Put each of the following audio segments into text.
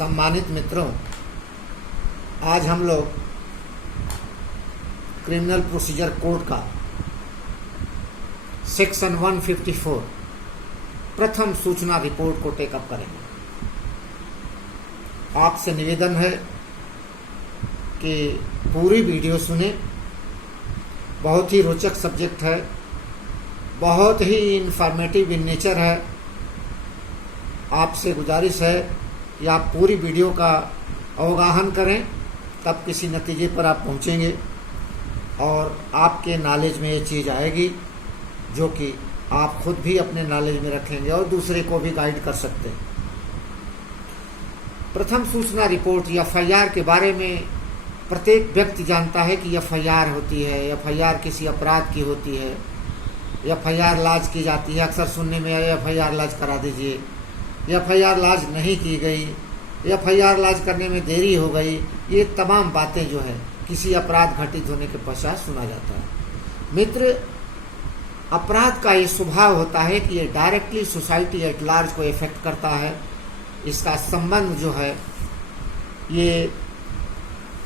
सम्मानित मित्रों, आज हम लोग क्रिमिनल प्रोसीजर कोड का सेक्शन 154 प्रथम सूचना रिपोर्ट को टेकअप करेंगे। आपसे निवेदन है कि पूरी वीडियो सुने। बहुत ही रोचक सब्जेक्ट है, बहुत ही इंफॉर्मेटिव इन नेचर है। आपसे गुजारिश है कि आप पूरी वीडियो का अवगाहन करें, तब किसी नतीजे पर आप पहुंचेंगे और आपके नॉलेज में ये चीज़ आएगी जो कि आप खुद भी अपने नॉलेज में रखेंगे और दूसरे को भी गाइड कर सकते हैं। प्रथम सूचना रिपोर्ट एफआईआर के बारे में प्रत्येक व्यक्ति जानता है कि एफआईआर होती है, एफआईआर किसी अपराध की होती है, एफआईआर लॉन्च की जाती है। अक्सर सुनने में आया एफआईआर लॉन्च करा दीजिए, एफआईआर लॉन्च नहीं की गई, एफआईआर लॉन्च करने में देरी हो गई। ये तमाम बातें जो है किसी अपराध घटित होने के पश्चात सुना जाता है। मित्र, अपराध का ये स्वभाव होता है कि ये डायरेक्टली सोसाइटी एट लार्ज को इफेक्ट करता है। इसका संबंध जो है ये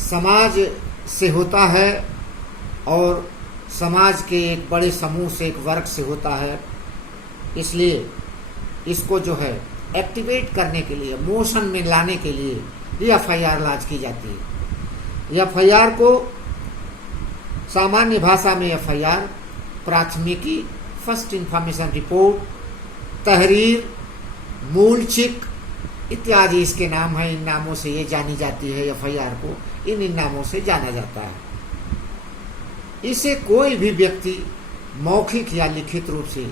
समाज से होता है और समाज के एक बड़े समूह से, एक वर्ग से होता है। इसलिए इसको जो है एक्टिवेट करने के लिए, मोशन में लाने के लिए ये एफआईआर लॉन्च की जाती है। एफआईआर को सामान्य भाषा में एफआईआर, प्राथमिकी, फर्स्ट इंफॉर्मेशन रिपोर्ट, तहरीर, मूल चिक इत्यादि इसके नाम है। इन नामों से ये जानी जाती है। एफआईआर को इन नामों से जाना जाता है। इसे कोई भी व्यक्ति मौखिक या लिखित रूप से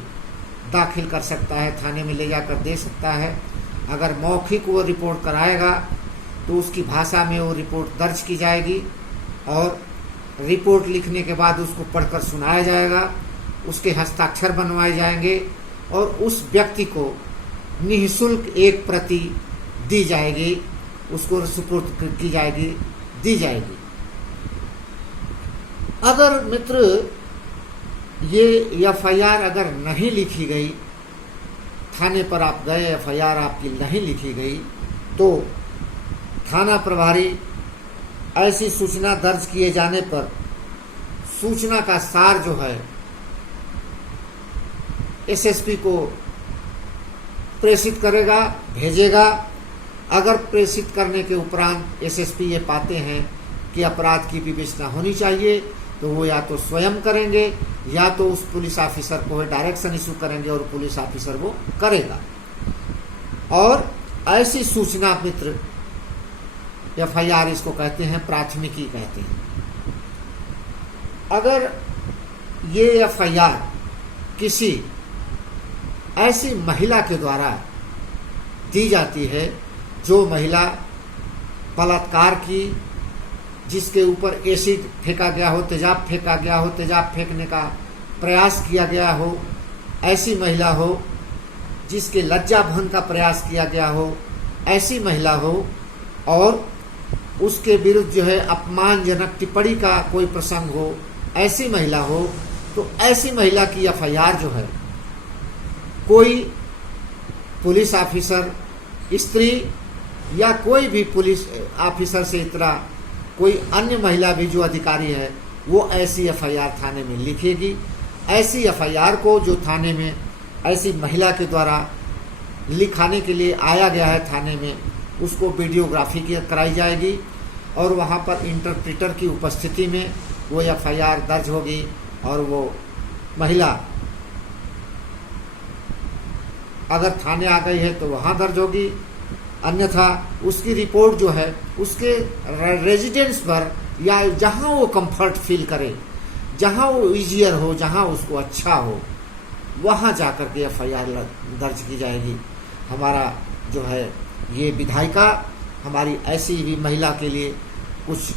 दाखिल कर सकता है, थाने में ले जाकर दे सकता है। अगर मौखिक वो रिपोर्ट कराएगा तो उसकी भाषा में वो रिपोर्ट दर्ज की जाएगी और रिपोर्ट लिखने के बाद उसको पढ़कर सुनाया जाएगा, उसके हस्ताक्षर बनवाए जाएंगे और उस व्यक्ति को निःशुल्क एक प्रति दी जाएगी, उसको सुपुर्द की जाएगी, दी जाएगी। अगर मित्र ये एफआईआर अगर नहीं लिखी गई, थाने पर आप गए, एफआईआर आपकी नहीं लिखी गई, तो थाना प्रभारी ऐसी सूचना दर्ज किए जाने पर सूचना का सार जो है एसएसपी को प्रेषित करेगा, भेजेगा। अगर प्रेषित करने के उपरांत एसएसपी ये पाते हैं कि अपराध की विवेचना होनी चाहिए, तो वो या तो स्वयं करेंगे या तो उस पुलिस ऑफिसर को डायरेक्शन इशू करेंगे और पुलिस ऑफिसर वो करेगा। और ऐसी सूचना मित्र एफआईआर इसको कहते हैं, प्राथमिकी कहते हैं। अगर ये एफआईआर किसी ऐसी महिला के द्वारा दी जाती है जो महिला बलात्कार की, जिसके ऊपर एसिड फेंका गया हो, तेजाब फेंका गया हो, तेजाब फेंकने का प्रयास किया गया हो, ऐसी महिला हो, जिसके लज्जा भंग का प्रयास किया गया हो, ऐसी महिला हो और उसके विरुद्ध जो है अपमानजनक टिप्पणी का कोई प्रसंग हो, ऐसी महिला हो, तो ऐसी महिला की एफआईआर जो है कोई पुलिस ऑफिसर, स्त्री या कोई भी पुलिस ऑफिसर से इतना कोई अन्य महिला भी जो अधिकारी है, वो ऐसी एफआईआर थाने में लिखेगी। ऐसी एफआईआर को जो थाने में ऐसी महिला के द्वारा लिखाने के लिए आया गया है थाने में, उसको वीडियोग्राफी कराई जाएगी और वहाँ पर इंटरप्रेटर की उपस्थिति में वो एफआईआर दर्ज होगी और वो महिला अगर थाने आ गई है तो वहाँ दर्ज होगी, अन्यथा उसकी रिपोर्ट जो है उसके रेजिडेंस पर या जहाँ वो कंफर्ट फील करे, जहाँ वो ईजियर हो, जहाँ उसको अच्छा हो, वहाँ जाकर के एफआईआर दर्ज की जाएगी। हमारा जो है ये विधायिका हमारी ऐसी भी महिला के लिए कुछ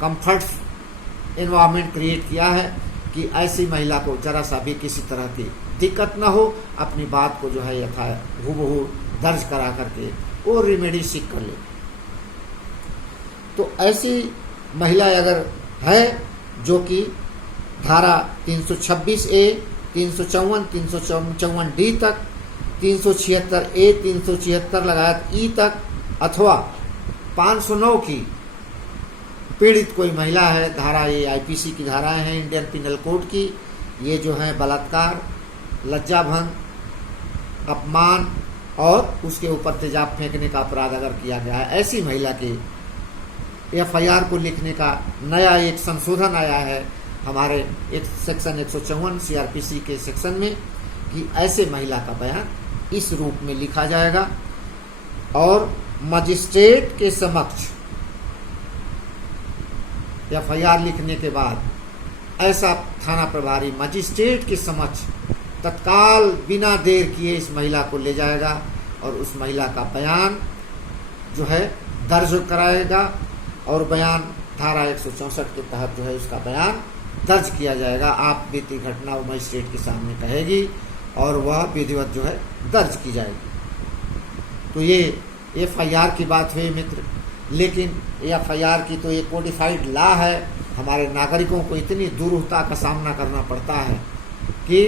कंफर्ट एनवायरनमेंट क्रिएट किया है कि ऐसी महिला को जरा सा भी किसी तरह की दिक्कत न हो, अपनी बात को जो है यथा हूबहू दर्ज करा करके वो रेमेडी सीख कर ले। तो ऐसी महिला अगर है जो कि धारा 326A, 354, 354D तक, 376A, 376 लगायत ई तक, अथवा 509 की पीड़ित कोई महिला है, धारा ये आईपीसी की धाराएं हैं इंडियन पिनल कोड की, ये जो है बलात्कार, लज्जाभंग, अपमान और उसके ऊपर तेजाब फेंकने का अपराध अगर किया गया है, ऐसी महिला के एफआईआर को लिखने का नया एक संशोधन आया है हमारे एक सेक्शन 154 सीआरपीसी के सेक्शन में कि ऐसे महिला का बयान इस रूप में लिखा जाएगा और मजिस्ट्रेट के समक्ष एफआईआर लिखने के बाद ऐसा थाना प्रभारी मजिस्ट्रेट के समक्ष तत्काल बिना देर किए इस महिला को ले जाएगा और उस महिला का बयान जो है दर्ज कराएगा और बयान धारा 164 के तहत जो है उसका बयान दर्ज किया जाएगा। आप बीती घटना वो मजिस्ट्रेट के सामने कहेगी और वह विधिवत जो है दर्ज की जाएगी। तो ये एफआईआर की बात हुई मित्र, लेकिन एफआईआर की तो ये कोडिफाइड लॉ है। हमारे नागरिकों को इतनी दुरूहता का सामना करना पड़ता है कि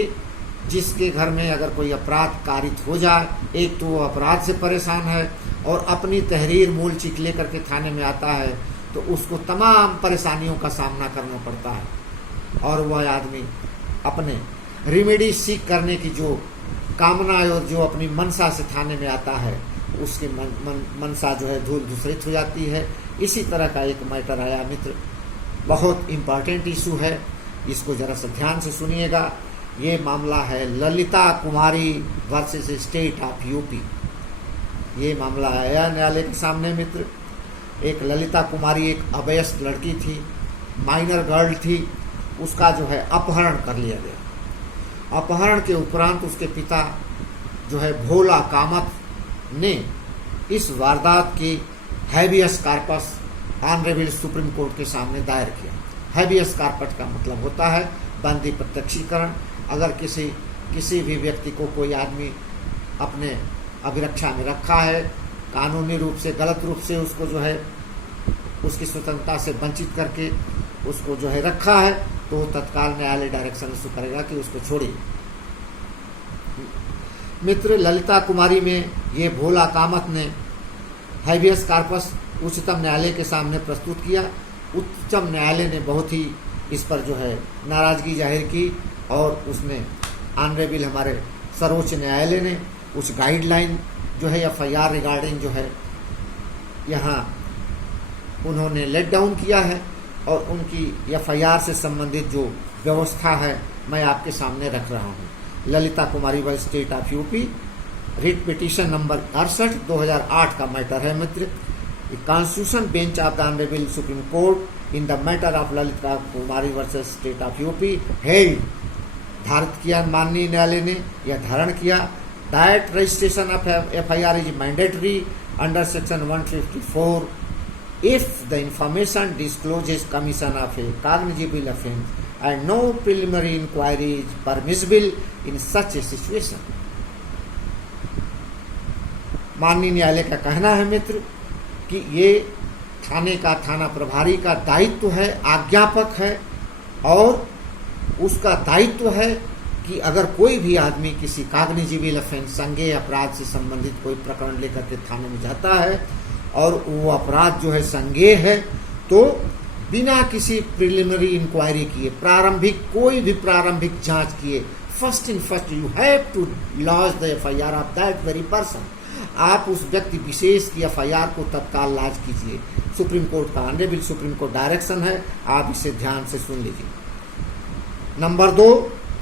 जिसके घर में अगर कोई अपराध कारित हो जाए, एक तो वो अपराध से परेशान है और अपनी तहरीर मूल चिट लेकर के थाने में आता है तो उसको तमाम परेशानियों का सामना करना पड़ता है और वह आदमी अपने रिमेडी सीख करने की जो कामना और जो अपनी मनसा से थाने में आता है उसकी मनसा जो है धूल धूसरित हो जाती है। इसी तरह का एक मैटर आया मित्र, बहुत इम्पॉर्टेंट इशू है, इसको जरा सा ध्यान से सुनिएगा। ये मामला है Lalita Kumari versus state of UP. ये मामला आया न्यायालय के सामने मित्र। एक ललिता कुमारी एक अवयस्क लड़की थी, माइनर गर्ल थी, उसका जो है अपहरण कर लिया गया। अपहरण के उपरांत उसके पिता जो है भोला कामत ने इस वारदात की habeas corpus honourable supreme court के सामने दायर किया। हैबियस कार्पस का मतलब होता है बंदी प्रत्यक्षीकरण। अगर किसी भी व्यक्ति को कोई आदमी अपने अभिरक्षा में रखा है, कानूनी रूप से गलत रूप से उसको जो है उसकी स्वतंत्रता से वंचित करके उसको जो है रखा है, तो तत्काल न्यायालय डायरेक्शन इशू करेगा कि उसको छोड़िए। मित्र, ललिता कुमारी में ये भोला कामत ने हैबियस कार्पस उच्चतम न्यायालय के सामने प्रस्तुत किया। उच्चतम न्यायालय ने बहुत ही इस पर जो है नाराजगी जाहिर की और उसने ऑनरेबल हमारे सर्वोच्च न्यायालय ने कुछ गाइडलाइन जो है एफआईआर रिगार्डिंग जो है यहाँ उन्होंने लेट डाउन किया है और उनकी एफआईआर से संबंधित जो व्यवस्था है मैं आपके सामने रख रहा हूँ। Lalita Kumari v state of UP, writ petition number 68 2008 का मैटर है मित्र। Constitution bench of the honourable supreme court in the matter of Lalita Kumari versus state of UP held, धारित किया माननीय न्यायालय ने यह धारण किया that registration of FIR is mandatory under section 154 if the information discloses commission of a cognizable offence and no preliminary inquiry is permissible in such a situation। माननीय न्यायालय का कहना है मित्र कि ये थाने का थाना प्रभारी का दायित्व है, आज्ञापक है और उसका दायित्व है कि अगर कोई भी आदमी किसी कॉग्निजिबल ऑफेंस संज्ञेय अपराध से संबंधित कोई प्रकरण लेकर के थाने में जाता है और वो अपराध जो है संज्ञेय है तो बिना किसी प्रिलिमिनरी इंक्वायरी किए, प्रारंभिक कोई भी प्रारंभिक जांच किए, first you have to launch the FIR of that very person. आप उस व्यक्ति विशेष की एफआईआर को तत्काल लॉन्च कीजिए। सुप्रीम कोर्ट का ऑनरेबल सुप्रीम कोर्ट डायरेक्शन है, आप इसे ध्यान से सुन लीजिए। Number 2,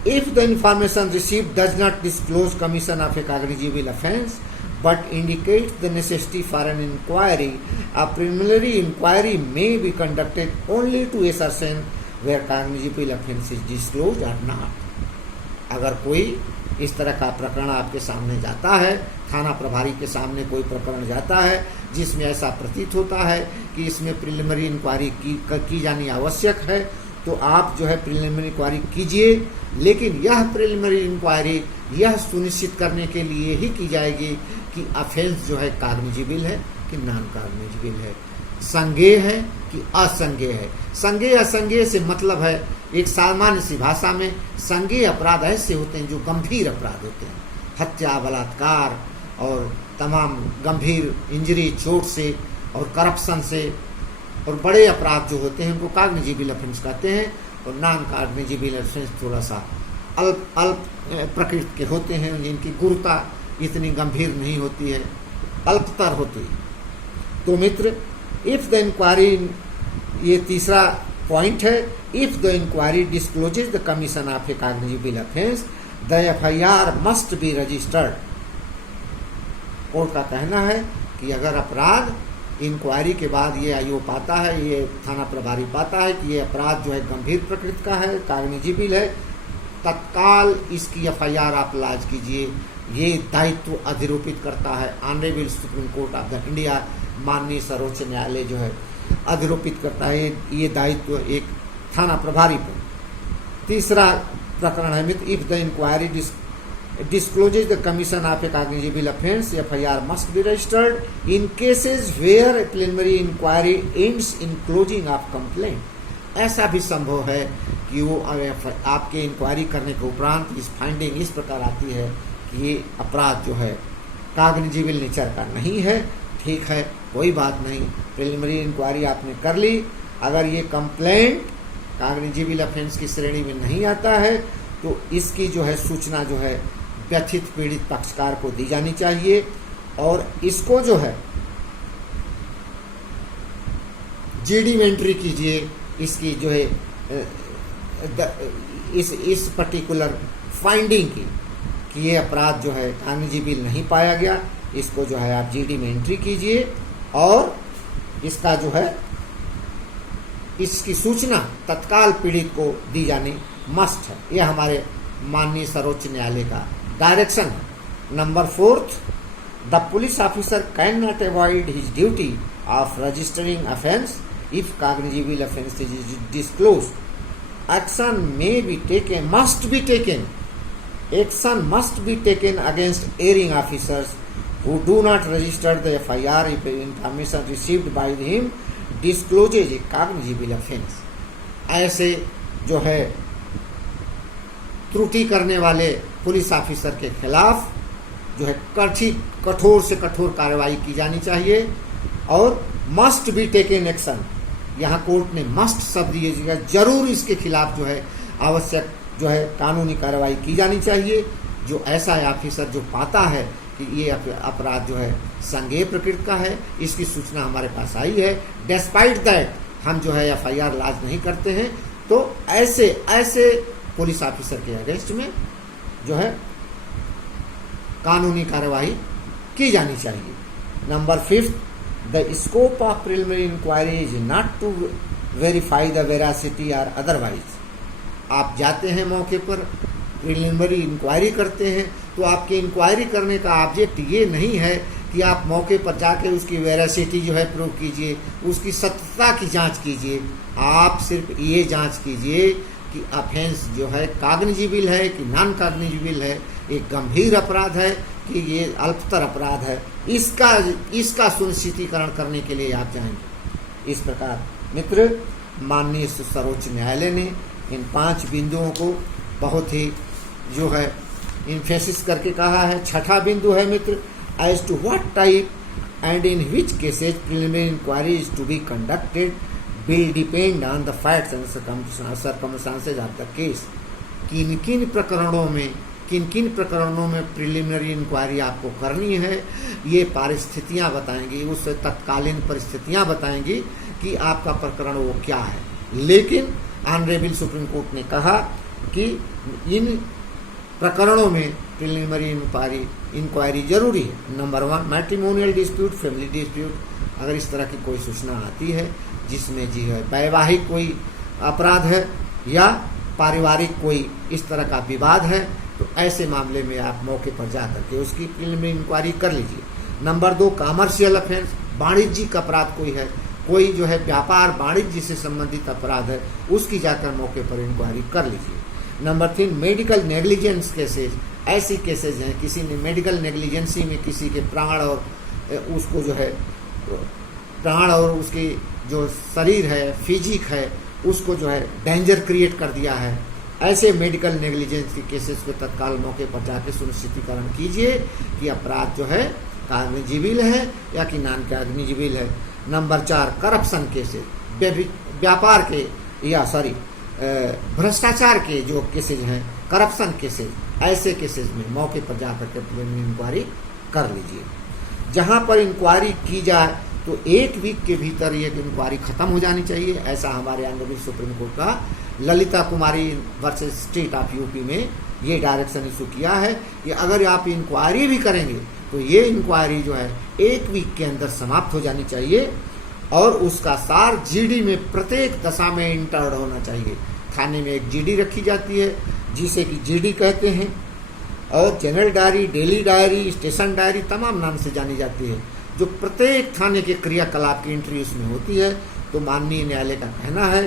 if the information received does not disclose commission of a cognizable offence but indicates the necessity for an inquiry, a preliminary inquiry may be conducted only to ascertain where cognizable offence is disclosed or not। अगर कोई इस तरह का प्रकरण आपके सामने जाता है, थाना प्रभारी के सामने कोई प्रकरण जाता है जिसमें ऐसा प्रतीत होता है कि इसमें प्रिलिमिनरी इंक्वायरी की जानी आवश्यक है, तो आप जो है प्रिलिमिनरी इंक्वायरी कीजिए। लेकिन यह प्रिलिमिनरी इंक्वायरी यह सुनिश्चित करने के लिए ही की जाएगी कि ऑफेंस जो है कॉग्निजिबल है कि नॉन कॉग्निजिबल है, संज्ञेय है कि असंज्ञेय है। संज्ञेय असंज्ञेय से मतलब है, एक सामान्य सी भाषा में संज्ञेय अपराध ऐसे होते हैं जो गंभीर अपराध होते हैं, हत्या, बलात्कार और तमाम गंभीर इंजरी, चोट से और करप्शन से, और बड़े अपराध जो होते हैं उनको कॉग्निजिबल ऑफेंस कहते हैं, और नॉन कॉग्निजिबल ऑफेंस थोड़ा सा अल्प प्रकृति के होते हैं, जिनकी गुरुता इतनी गंभीर नहीं होती है, अल्पतर होती है। तो मित्र, इफ द इंक्वायरी, ये तीसरा पॉइंट है, if the inquiry discloses the commission of a cognizable offence the FIR must be registered. Court का कहना है कि अगर अपराध इंक्वायरी के बाद ये आयोग पाता है, ये थाना प्रभारी पाता है कि ये अपराध जो है गंभीर प्रकृति का है, कॉग्निजिबल है, तत्काल इसकी एफआईआर आप लॉन्च कीजिए। ये दायित्व अधिरोपित करता है honourable supreme court of the India, माननीय सर्वोच्च न्यायालय जो है अधिरोपित करता है ये दायित्व एक थाना प्रभारी पर। तीसरा प्रकरण है मित्र, if the inquiry discloses the commission of a cognizable offence, FIR must be registered in cases where a preliminary inquiry ends in closing of complaint। ऐसा भी संभव है कि वो आपके इंक्वायरी करने के उपरांत इस फाइंडिंग इस प्रकार आती है कि ये अपराध जो है कॉग्निजिबल नेचर का नहीं है। ठीक है, कोई बात नहीं, प्रिलिमिनरी इंक्वायरी आपने कर ली, अगर ये कंप्लेंट कॉग्निजिबल ऑफेंस की श्रेणी में नहीं आता है तो इसकी जो है सूचना जो है व्यथित पीड़ित पक्षकार को दी जानी चाहिए, और इसको जो है जीडी में एंट्री कीजिए, इसकी जो है इस पर्टिकुलर फाइंडिंग की कि ये अपराध जो है कॉग्निजिबल नहीं पाया गया, इसको जो है आप जीडी में एंट्री कीजिए, और इसका जो है इसकी सूचना तत्काल पीड़ित को दी जानी मस्ट है। यह हमारे माननीय सर्वोच्च न्यायालय का डायरेक्शन है। Number 4, the police officer can not avoid his duty of registering offence if cognizable offence is disclosed. Action may be taken, must be taken. Action must be taken against erring officers who do not register the FIR if information received by him discloses a cognizable offence। ऐसे जो है त्रुटि करने वाले police officer के खिलाफ जो है कठोर से कठोर कार्रवाई की जानी चाहिए, और मस्ट बी टेकन एक्शन, यहाँ कोर्ट ने मस्ट शब्द दिया, जरूर इसके खिलाफ जो है आवश्यक जो है कानूनी कार्रवाई की जानी चाहिए। जो ऐसा ऑफिसर जो पाता है कि ये अपराध जो है संज्ञेय प्रकृति का है, इसकी सूचना हमारे पास आई है, डिस्पाइट दैट हम जो है एफआईआर लॉन्च नहीं करते हैं, तो ऐसे पुलिस ऑफिसर के अगेंस्ट में जो है कानूनी कार्रवाई की जानी चाहिए। Number 5, the scope of preliminary inquiry is not to verify the veracity or otherwise. आप जाते हैं मौके पर, प्रिलिमिनरी इंक्वायरी करते हैं, तो आपके इंक्वायरी करने का ऑब्जेक्ट ये नहीं है कि आप मौके पर जाके उसकी वेरासिटी जो है प्रूव कीजिए, उसकी सत्यता की जांच कीजिए। आप सिर्फ ये जांच कीजिए कि ऑफेंस जो है कॉग्निजिबल है कि नॉन कॉग्निजिबल है, एक गंभीर अपराध है कि ये अल्पतर अपराध है, इसका सुनिश्चितीकरण करने के लिए आप जाएंगे। इस प्रकार मित्र, माननीय सर्वोच्च न्यायालय ने इन 5 बिंदुओं को बहुत ही जो है इन्फेसिस करके कहा है। छठा बिंदु है मित्र, as to what type and in which cases preliminary inquiry is to be conducted will depend on the facts and circumstances of the case। किन किन प्रकरणों में प्रिलिमिनरी इंक्वायरी आपको करनी है, ये परिस्थितियां बताएंगी, उस तत्कालीन परिस्थितियां बताएंगी कि आपका प्रकरण वो क्या है। लेकिन ऑनरेबल सुप्रीम कोर्ट ने कहा कि इन प्रकरणों में प्रिलिमिनरी इंक्वायरी जरूरी है। Number 1, matrimonial dispute, family dispute. अगर इस तरह की कोई सूचना आती है जिसमें जी है वैवाहिक कोई अपराध है या पारिवारिक कोई इस तरह का विवाद है, तो ऐसे मामले में आप मौके पर जा करके उसकी प्रिलिमिनरी इंक्वायरी कर लीजिए। नंबर 2, कॉमर्शियल ऑफेंस, वाणिज्यिक अपराध कोई है, कोई जो है व्यापार वाणिज्य से संबंधित अपराध है, उसकी जाकर मौके पर इंक्वायरी कर लीजिए। Number 3, medical negligence cases. ऐसी केसेज हैं किसी ने मेडिकल नेग्लिजेंसी में किसी के प्राण और उसको जो है प्राण और उसकी जो शरीर है, फिजिक है, उसको जो है डेंजर क्रिएट कर दिया है। ऐसे मेडिकल नेग्लिजेंस के केसेस को तत्काल मौके पर जाके सुनिश्चितीकरण कीजिए कि अपराध जो है कॉग्निजिबल है या कि नॉन कॉग्निजिबल है। नंबर 4 करप्शन केसेज, व्यापार के या भ्रष्टाचार के जो केसेज हैं, करप्शन केसेज, ऐसे केसेज में मौके पर जाकर के इंक्वायरी कर लीजिए। जहां पर इंक्वायरी की जाए तो 1 वीक के भीतर ये इंक्वायरी खत्म हो जानी चाहिए। ऐसा हमारे ऑनरेबल सुप्रीम कोर्ट का Lalita Kumari versus state of UP में ये डायरेक्शन इशू किया है कि अगर आप इंक्वायरी भी करेंगे तो ये इंक्वायरी जो है 1 वीक के अंदर समाप्त हो जानी चाहिए और उसका सार जीडी में प्रत्येक दशा में इंटर्ड होना चाहिए। थाने में एक जीडी रखी जाती है जिसे कि जीडी कहते हैं, और general diary, daily diary, station diary तमाम नाम से जानी जाती है, जो प्रत्येक थाने के क्रियाकलाप की एंट्री उसमें होती है। तो माननीय न्यायालय का कहना है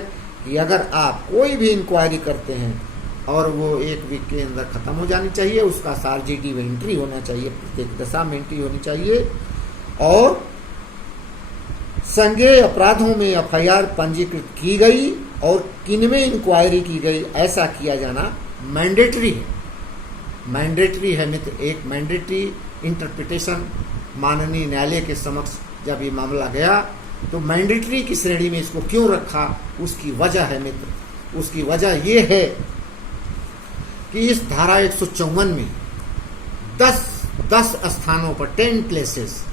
कि अगर आप कोई भी इंक्वायरी करते हैं और वो 1 वीक के अंदर खत्म हो जानी चाहिए, उसका सार जीडी में एंट्री होना चाहिए, प्रत्येक दशा में एंट्री होनी चाहिए, और संज्ञेय अपराधों में एफआईआर पंजीकृत की गई और किनमें इंक्वायरी की गई ऐसा किया जाना मैंडेटरी है। मैंडेटरी है मित्र, एक मैंडेटरी इंटरप्रिटेशन माननीय न्यायालय के समक्ष जब ये मामला गया तो मैंडेटरी की श्रेणी में इसको क्यों रखा, उसकी वजह है मित्र। उसकी वजह ये है कि इस धारा 154 में 10 स्थानों पर 10 प्लेसेस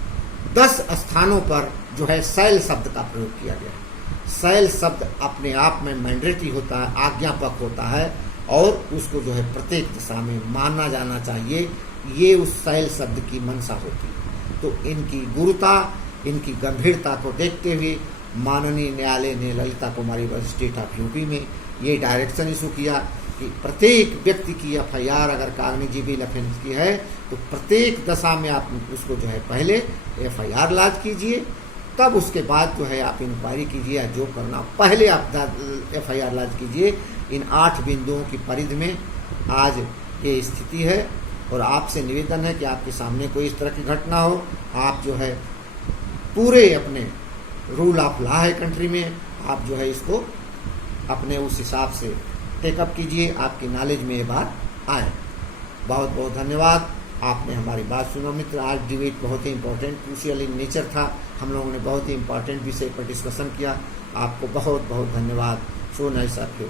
10 स्थानों पर जो है शैल शब्द का प्रयोग किया गया है। शैल शब्द अपने आप में मैंडेटरी होता है, आज्ञापक होता है और उसको जो है प्रत्येक दिशा में माना जाना चाहिए, ये उस शैल शब्द की मंशा होती है। तो इनकी गुरुता, इनकी गंभीरता को देखते हुए माननीय न्यायालय ने Lalita Kumari versus state of UP में ये डायरेक्शन इशू किया कि प्रत्येक व्यक्ति की एफआईआर अगर कॉग्निजिबल ऑफेंस की है तो प्रत्येक दशा में आप उसको जो है पहले एफआईआर लॉन्च कीजिए, तब उसके बाद जो है आप इंक्वायरी कीजिए, जो करना पहले आप एफआईआर लॉन्च कीजिए। इन 8 बिंदुओं की परिधि में आज ये स्थिति है और आपसे निवेदन है कि आपके सामने कोई इस तरह की घटना हो, आप जो है पूरे अपने रूल ऑफ लॉ है कंट्री में, आप जो है इसको अपने उस हिसाब से टेकअप कीजिए, आपकी नॉलेज में ये बात आए। बहुत बहुत धन्यवाद, आपने हमारी बात सुना मित्र। आज डिबेट बहुत ही इंपॉर्टेंट, क्रूशियल इन नेचर था, हम लोगों ने बहुत ही इंपॉर्टेंट विषय पर डिस्कशन किया। आपको बहुत बहुत धन्यवाद। So nice of you.